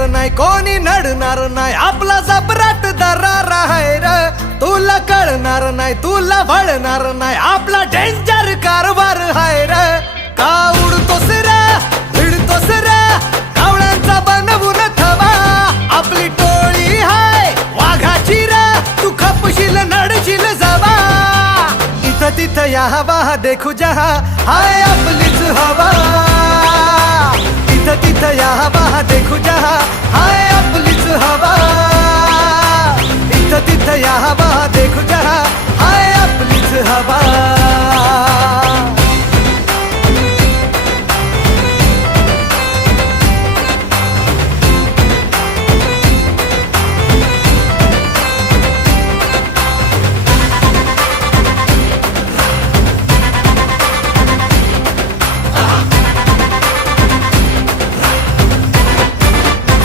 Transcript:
येणार नाही कोणी नडणार नाही आपला जबराट दरार आहे र तुला कळणार नाही तुला वळणार नाही आपला डेंजर कारभार आहे र का उडतोस रे भिडतोस रे कावळ्यांचा बनवून थवा आपली टोळी हाय वाघाची रे तू खपशील नडशील जवा इथं तिथं या हवा देखू जहा हाय आपलीच हवा इथं तिथं या हवा देखू जहा